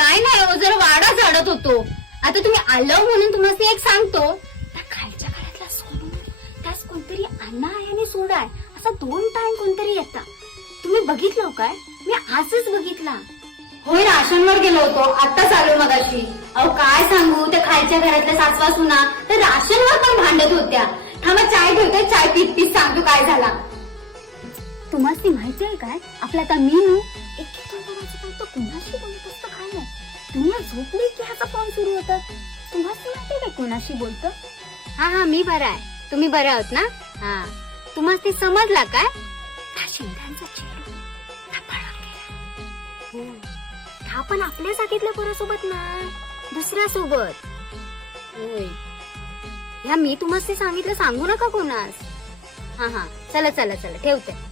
काय नाही हो, जरा वाडा झाडत होतो. आता तुम्ही आलं म्हणून तुम्हाला एक सांगतो, त्या खालच्या घरातला सोनू त्यास कोणतरी अण्णा आहे आणि सोडा आहे असा 2 टाइम कोणतरी येता. तुम्ही बघितलं काय? मी आजच बघितला. होय, राशनवर गेलो होतो, आत्ताच आलो मगाशी. अहो काय सांगू, त्या खालच्या घरातल्या सासवा सुना तर राशनवर पण भांडत होत्या. थांबा चाय ठेवते, चाय पीत पीत सांगतो काय झाला. तुम्हाला ती माहिती आहे काय, आपला आता मीनू कुणाशी बोलत असतं काय नाही. दुनिया झोपली की ह्याचा फोन सुरू होतात. तुम्हाला माहिती आहे काय कुणाशी बोलत? हा मी बरा आहे, तुम्ही बरा आहोत ना? हा, तुम्हाला ते समजला काय? त्या शिंद्यांचा चेडू हो, हा पण आपल्या जागेतल्या पोरासोबत ना, दुसऱ्या सोबत. होय, ह्या मी तुम्हाला सांगितलं, सांगू नका कोणास. हा चला ठेवते.